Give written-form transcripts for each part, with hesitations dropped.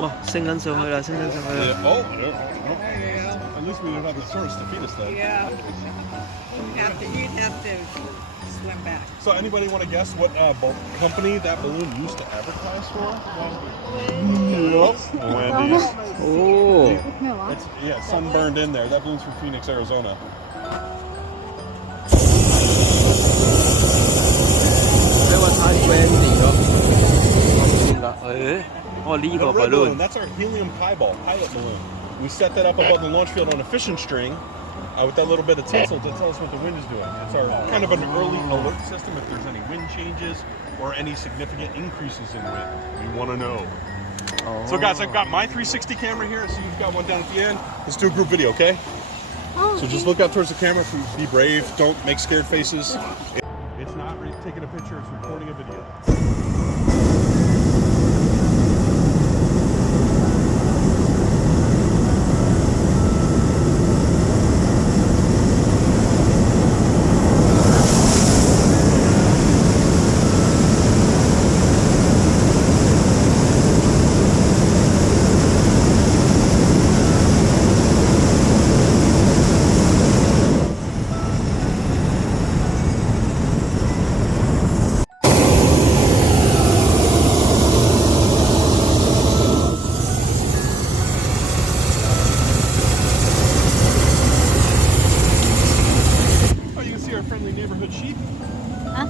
哇，升緊上去啦，升緊上去啦。Oh, at least we don't have the tourists to feed us then. Yeah. You'd have to swim back. So anybody want to guess what company that balloon used to advertise for? Wendy's. 哦， Yeah, sunburned in there. That balloon's from Phoenix, Arizona. 你話太 Wendy 咗，點解？誒，哦呢個 The red balloon， that's our helium pilot balloon. We set that up above the launch field on a fishing string with that little bit of tinsel to tell us what the wind is doing. It's our kind of an early alert system if there's any wind changes or any significant increases in wind. We want to know. So guys, I've got my 360 camera here, so you've got one down at the end. Let's do a group video, okay? So just look out towards the camera, be brave, don't make scared faces. It's not taking a picture, it's recording a video.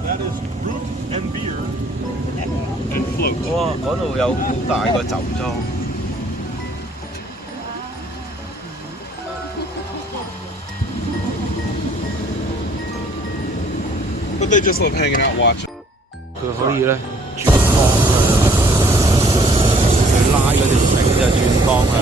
That is root and beer and float. 哇，嗰度有好大個酒莊。But they just love hanging out watching. 佢可以咧轉方向，佢拉嗰條繩就轉方向。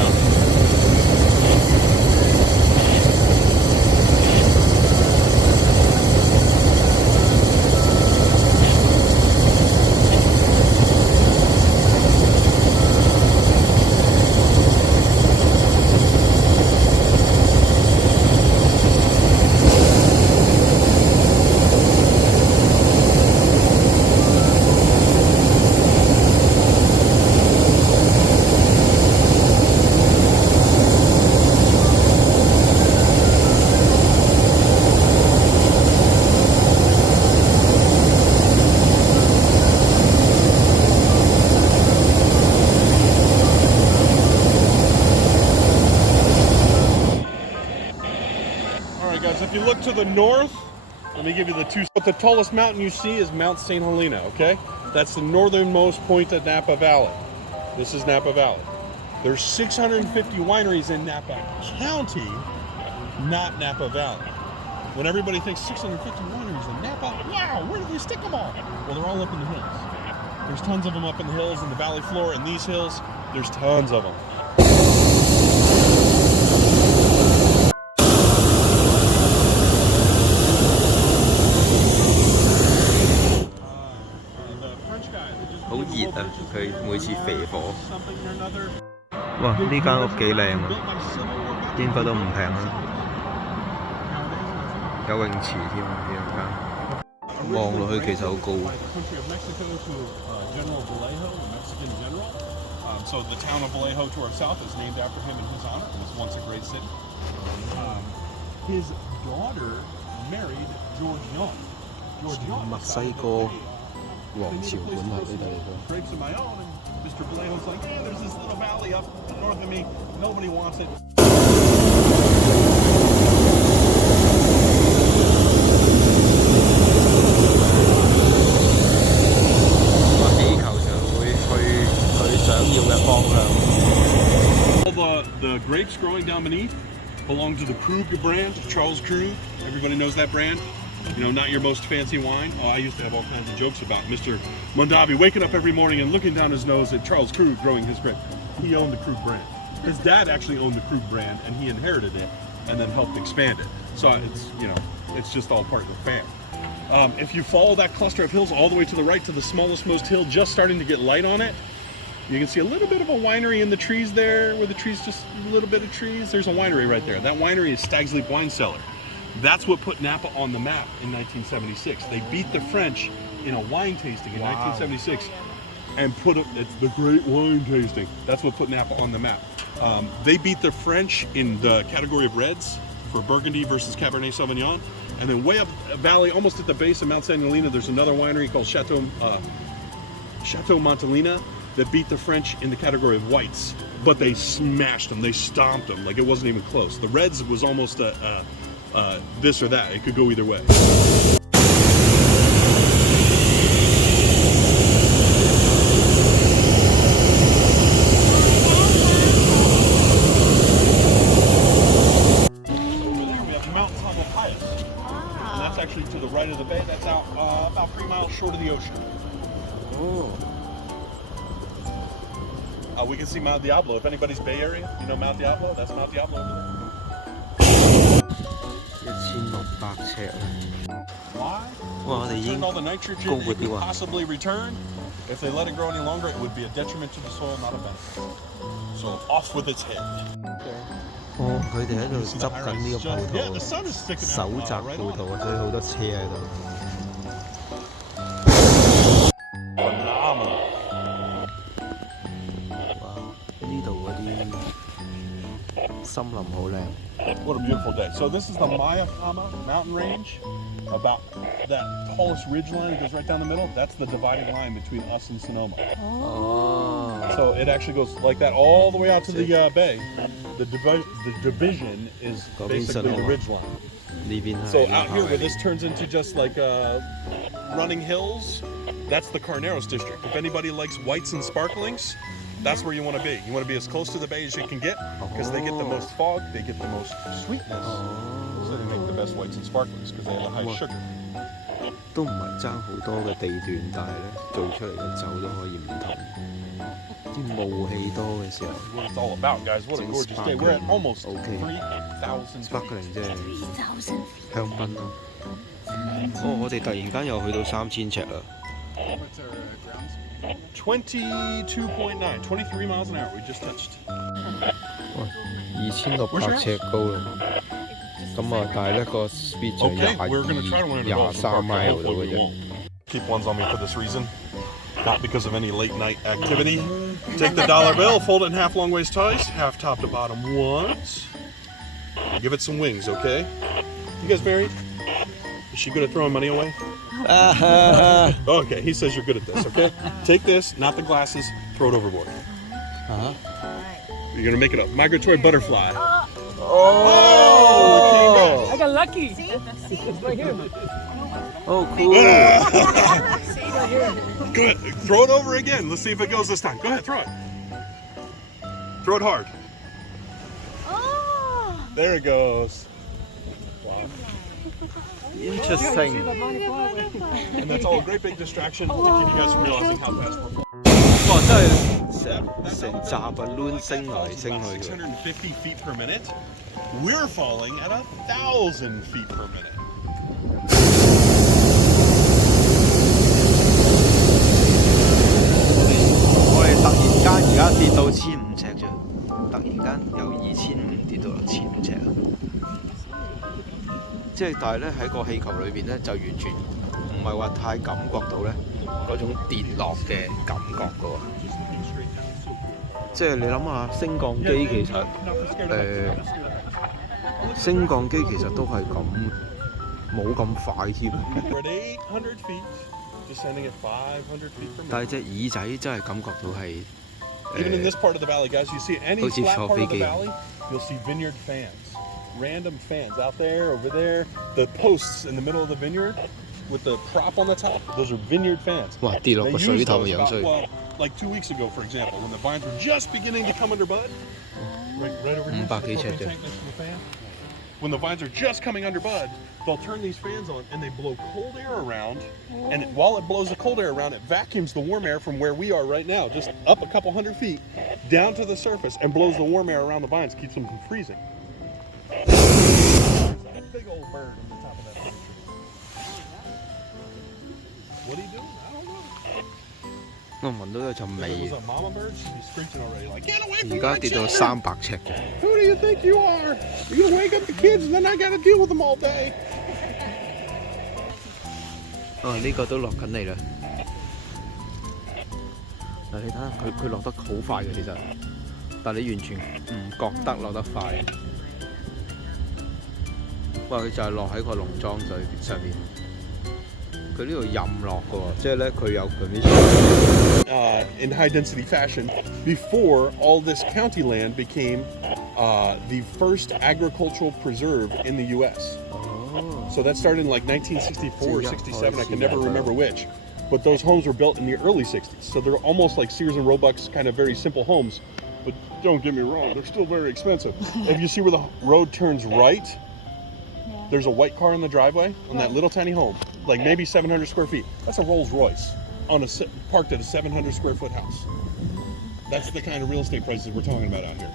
If you look to the north, let me give you the two. But the tallest mountain you see is Mount St. Helena, okay? That's the northernmost point of Napa Valley. This is Napa Valley. There's 650 wineries in Napa County, not Napa Valley. When everybody thinks 650 wineries in Napa, wow, where do they stick them all? Well, they're all up in the hills. There's tons of them up in the hills, in the valley floor, and these hills, there's tons of them. French guy, 好熱啊！佢每次肥火。哇！呢間屋幾靚啊，應該都唔平啦。有泳池添啊！呢兩間，望落去其實好高。So the town of Vallejo to our south is named after him in his honor. It was once a great city. His daughter married George Young. George Young. 墨西哥皇朝管轄呢笪地方。 Grapes of my own, and Mr. Vallejo's like, yeah, there's this little valley up north of me. Nobody wants it. 個氣球就會去佢想要嘅方向。All the grapes growing down beneath belong to the Krug brand, Charles Krug. Everybody knows that brand. You know, not your most fancy wine. Oh, I used to have all kinds of jokes about Mr. Mondavi waking up every morning and looking down his nose at Charles Krug growing his grape. He owned the Krug brand. His dad actually owned the Krug brand, and he inherited it and then helped expand it. So it's, you know, it's just all part of the fam. If you follow that cluster of hills all the way to the right to the smallest most hill, just starting to get light on it, you can see a little bit of a winery in the trees there, where the trees just a little bit of trees. There's a winery right there. That winery is Stag's Leap Wine Cellar. That's what put Napa on the map in 1976. They beat the French in a wine tasting in 1976. and put it. It's the great wine tasting. That's what put Napa on the map. They beat the French in the category of reds for Burgundy versus Cabernet Sauvignon. And then way up valley, almost at the base of Mount St. Helena, there's another winery called Chateau Montelena that beat the French in the category of whites. But they smashed them, they stomped them, like it wasn't even close. The reds was almost this or that. It could go either way. Actually to the right of the bay, that's out about 3 miles short of the ocean. Oh. We can see Mount Diablo. If anybody's Bay Area, you know Mount Diablo? That's Mount Diablo over there. 1600尺啊！ Why? 哇，我哋已經 All the nitrogen it could possibly return. If they let it grow any longer, it would be a detriment to the soil, not a benefit. So off with its head. 哦，佢哋喺度執緊呢個葡萄， 手摘葡萄啊，所以好多車喺度。哇！呢度嗰啲森林好靚。 What a beautiful day. So this is the Maya mountain range. About that tallest ridge line that goes right down the middle, that's the dividing line between us and Sonoma. Oh. So it actually goes like that all the way out to the bay. The division is basically the ridge line. So out here where this turns into just like running hills, that's the Carneros district. If anybody likes whites and sparklings, that's where you want to be. You want to be as close to the bay as you can get because they get the most fog, they get the most sweetness. So they make the best whites and sparklings because they have the high sugar. 都唔係爭好多嘅地段，但係咧做出嚟嘅酒都可以唔同。啲霧氣多嘅時候 What it's all about, guys. What a gorgeous day. We're at almost 3,000 sparkling 即係香檳咯。哦，我哋突然間又去到3000尺啦。22.9, 23 miles an hour. We just touched. 哇，2600尺高啦。咁啊，但係咧個 speed 就23 mile 到嘅啫。Keep ones on me for this reason, not because of any late night activity. Take the dollar bill, fold it in half long ways twice, half top to bottom once. Give it some wings, okay? You guys married? Is she good at throwing money away? Okay, he says you're good at this, okay? Take this, not the glasses, throw it overboard. You're gonna make it a migratory butterfly. Oh! I got lucky. Right here. Oh, cool. Go ahead, throw it over again. Let's see if it goes this time. Go ahead, throw it. Throw it hard. Oh. There it goes. Wow. Interesting. And that's all a great big distraction to keep you guys from realizing how fast we're going. 哇！真係成扎 balloon 升嚟升去嘅。650 feet per minute. We're falling at 1,000 feet per minute. 我哋突然間而家跌到1500尺啫，突然間由2500跌到1500尺啊！即係但係咧喺個氣球裏邊咧就完全唔係話太感覺到咧嗰種跌落嘅感覺㗎喎。即係你諗下升降機其實升降機其實都係咁冇咁快添。但係隻耳仔真係感覺到係。Even in this part of the valley, guys, you see any flat part of the valley, you'll see vineyard fans. Random fans out there, over there. The posts in the middle of the vineyard with the prop on the top, those are vineyard fans. 哇！跌落個水頭樣衰。 Well, like 2 weeks ago, for example, when the vines were just beginning to come under bud, right over here. 500幾尺啫。 When the vines are just coming under bud, they'll turn these fans on and they blow cold air around. And while it blows the cold air around, it vacuums the warm air from where we are right now, just up a couple hundred feet, down to the surface, and blows the warm air around the vines, keeps them from freezing. That big old bird on the top of that tree. What are you doing? I don't know. 我聞到有陣 If it 味 was a mama bird, she'd be screeching already, like, get away from 而家 my 跌到 children! 300尺嘅。 Who do you think you are? You're gonna wake up the kids and then I gotta deal with them all day. 哦，呢個都落緊嚟啦。嗱，你睇下佢落得好快嘅，其實，但你完全唔覺得落得快。哇！佢就係落喺個農莊上面，佢呢度任落嘅喎，即係咧佢有 permission。In high density fashion before all this county land became the first agricultural preserve in the U.S. So that started in like 1964 or 67. I can never remember which. But those homes were built in the early 60s. So they're almost like Sears and Roebuck's kind of very simple homes. But don't get me wrong, they're still very expensive. If you see where the road turns right, there's a white car in the driveway on that little tiny home, like maybe 700 square feet. That's a Rolls Royce parked at a 700 square foot house. That's the kind of real estate prices we're talking about out here.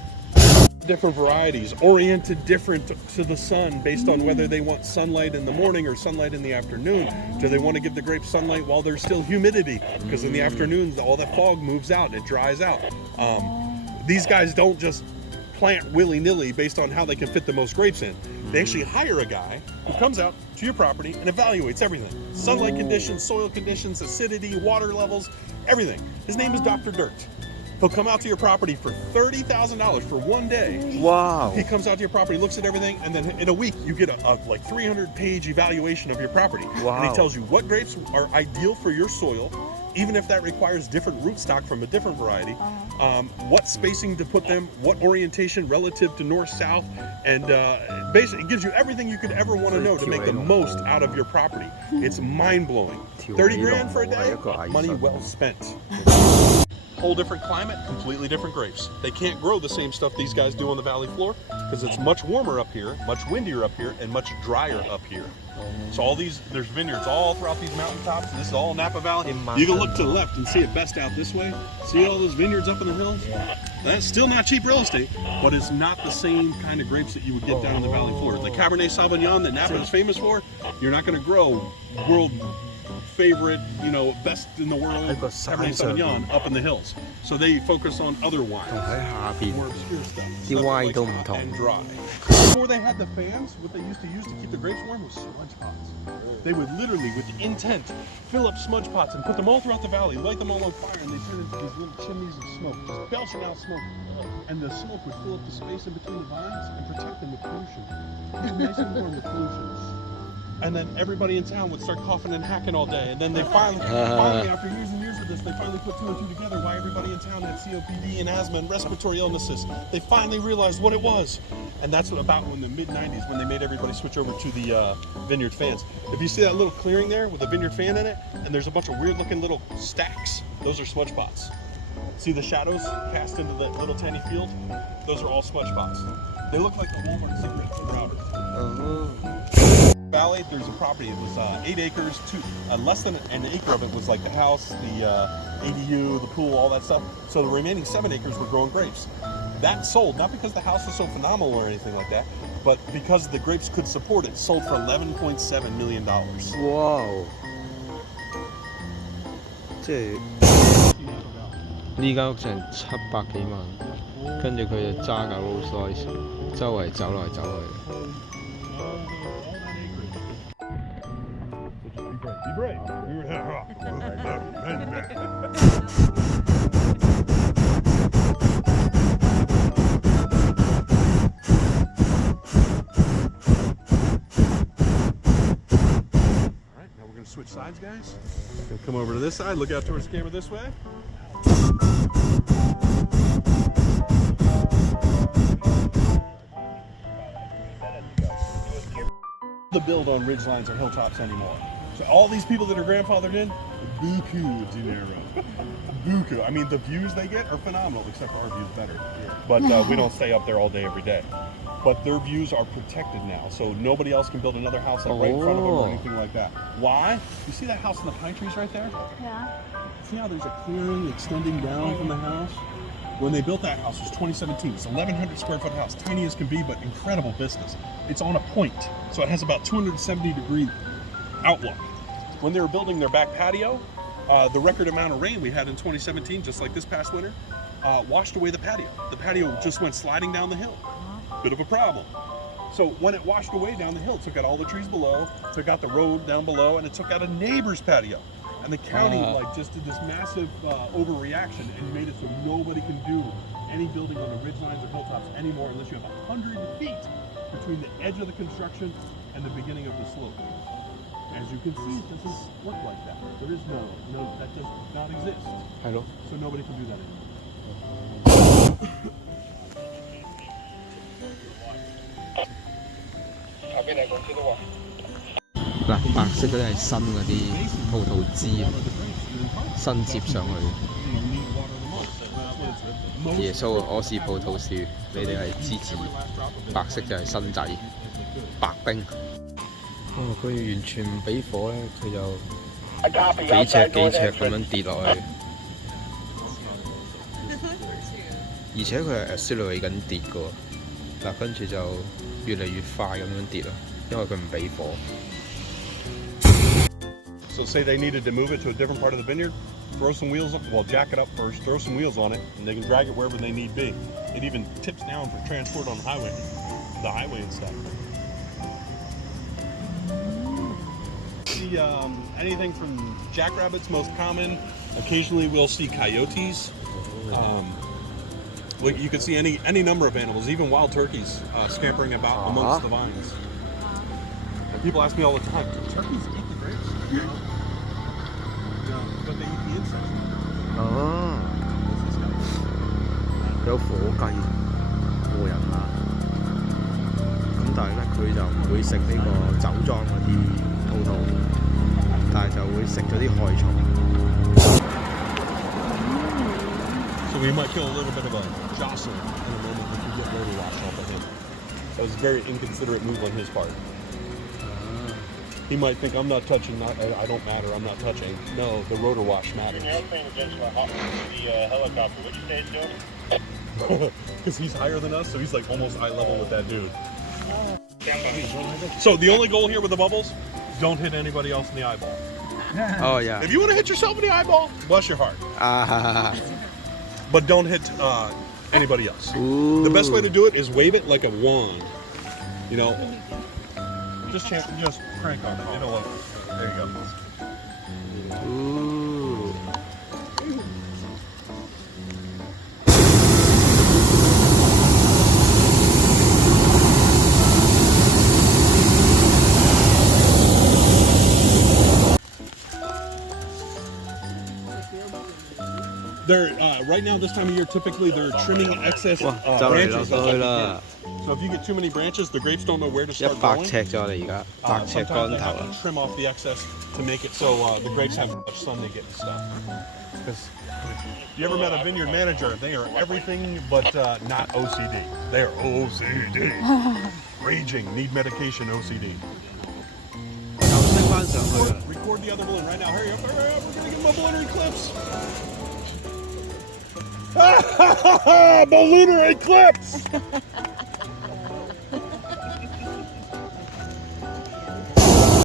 Different varieties, oriented different to the sun based on whether they want sunlight in the morning or sunlight in the afternoon. Do they want to give the grapes sunlight while there's still humidity? Because in the afternoons, all that fog moves out and it dries out. These guys don't just plant willy-nilly based on how they can fit the most grapes in. They actually hire a guy who comes out to your property and evaluates everything. Sunlight conditions, soil conditions, acidity, water levels, everything. His name is Dr. Dirt. He'll come out to your property for $30,000 for one day. Wow! He comes out to your property, looks at everything, and then in a week you get a like 300-page evaluation of your property. Wow! And he tells you what grapes are ideal for your soil, even if that requires different rootstock from a different variety, what spacing to put them, what orientation relative to north-south, and basically it gives you everything you could ever want to know to make the most out of your property. It's mind-blowing. 30 grand for a day, money well spent. Whole different climate, completely different grapes. They can't grow the same stuff these guys do on the valley floor because it's much warmer up here, much windier up here, and much drier up here. So all these, there's vineyards all throughout these mountaintops. This is all Napa Valley. You can look to the left and see it best out this way. See all those vineyards up in the hills? That's still not cheap real estate, but it's not the same kind of grapes that you would get down on the valley floor. The Cabernet Sauvignon that Napa is famous for, you're not going to grow world favorite, you know, best in the world Cabernet Sauvignon up in the hills. So they focus on other wines, more obscure stuff, wine like and dry. Before they had the fans, what they used to use to keep the grapes warm was smudge pots. They would literally, with intent, fill up smudge pots and put them all throughout the valley, light them all on fire, and they turn into these little chimneys of smoke, just belching out smoke. And the smoke would fill up the space in between the vines and protect them with pollution. Keep them nice and warm with pollution. And then everybody in town would start coughing and hacking all day. And then they finally, after years and years of this, they finally put two and two together why everybody in town had COPD and asthma and respiratory illnesses. They finally realized what it was. And that's what about in the mid-90s when they made everybody switch over to the vineyard fans. If you see that little clearing there with a vineyard fan in it, and there's a bunch of weird-looking little stacks, those are smudge pots. See the shadows cast into that little tiny field? Those are all smudge pots. They look like the Walmart cigarette routers. Valley, there's a property. It was 8 acres. Less than an acre of it was like the house, the ADU, the pool, all that stuff. So the remaining 7 acres were growing grapes. That sold, not because the house was so phenomenal or anything like that, but because the grapes could support it. Sold for $11.7 million. Wow! 即係呢間屋成700幾萬，跟住佢就揸架 Rolls Royce，周圍走來走去。Be brave. Alright, now we're going to switch sides, guys. We're going to come over to this side, look out towards the camera this way. The build on ridge lines or hilltops anymore. So all these people that are grandfathered in, buku dinero. Buku. I mean, the views they get are phenomenal, except for our views better. But we don't stay up there all day, every day. But their views are protected now, so nobody else can build another house like right in front of them or anything like that. Why? You see that house in the pine trees right there? Yeah. See how there's a clearing extending down from the house? When they built that house, it was 2017. It's a 1,100 square foot house, tiny as can be, but incredible vistas. It's on a point, so it has about 270-degree outlook. When they were building their back patio, the record amount of rain we had in 2017, just like this past winter, washed away the patio. The patio just went sliding down the hill. Bit of a problem. So when it washed away down the hill, it took out all the trees below, took out the road down below, and it took out a neighbor's patio. And the county like just did this massive overreaction and made it so nobody can do any building on the ridgelines or hilltops anymore unless you have 100 feet between the edge of the construction and the beginning of the slope. As you can see, it doesn't work like that. There is no that does not exist. 係咯。 So nobody can do that anymore. 嗱，白色嗰啲係新嗰啲葡萄枝啊，新接上去。耶穌，我是葡萄樹，你哋係枝子，白色就係新仔，白冰。哦，佢完全唔俾火咧，佢就幾尺咁樣跌落去，而且佢係 accelerate 緊跌嘅喎，嗱跟住就越嚟越快咁樣跌咯，因為佢唔俾火。 So say they needed to move it to a different part of the vineyard, throw some wheels up, well jack it up first, throw some wheels on it, and they can drag it wherever they need be. It even tips down for transport on the highway and stuff. See anything from jackrabbits, most common. Occasionally we'll see coyotes. You can see any number of animals, even wild turkeys scampering about amongst the vines. And people ask me all the time, do turkeys eat the grapes? No, but they eat the insects. 哦，有火雞，過癮啦！咁但係咧，佢就唔會食呢個酒莊嗰啲葡萄，但係就會食咗啲害蟲。So we might feel a little bit of a jostle in a moment if you get rotor wash off of him. That was a very inconsiderate move on his part. He might think I'm not touching, I don't matter, I'm not touching. No, the rotor wash matters. The airplane against the helicopter. What you guys doing? Because he's higher than us, so he's like almost eye level with that dude. So the only goal here with the bubbles, don't hit anybody else in the eyeball. Oh yeah. If you want to hit yourself in the eyeball, bless your heart. But don't hit anybody else. Ooh. The best way to do it is wave it like a wand. You know, just crank on it. It'll there you go. Ooh. They're right now this time of year. Typically, they're trimming excess branches. So if you get too many branches, the grapes don't know where to start going. 100尺咗我哋而家，100尺乾 Sometimes they 頭 have 啦 to。trim off the excess to make it so the grapes have much sun they get and stuff. Because you ever met a vineyard manager? They are everything but not OCD. They are OCD. Raging, need medication OCD. 又升翻上去啦。 Record the other balloon right now. Hurry up, hurry up. We're going to get my balloon eclipse. Ballooner eclipse!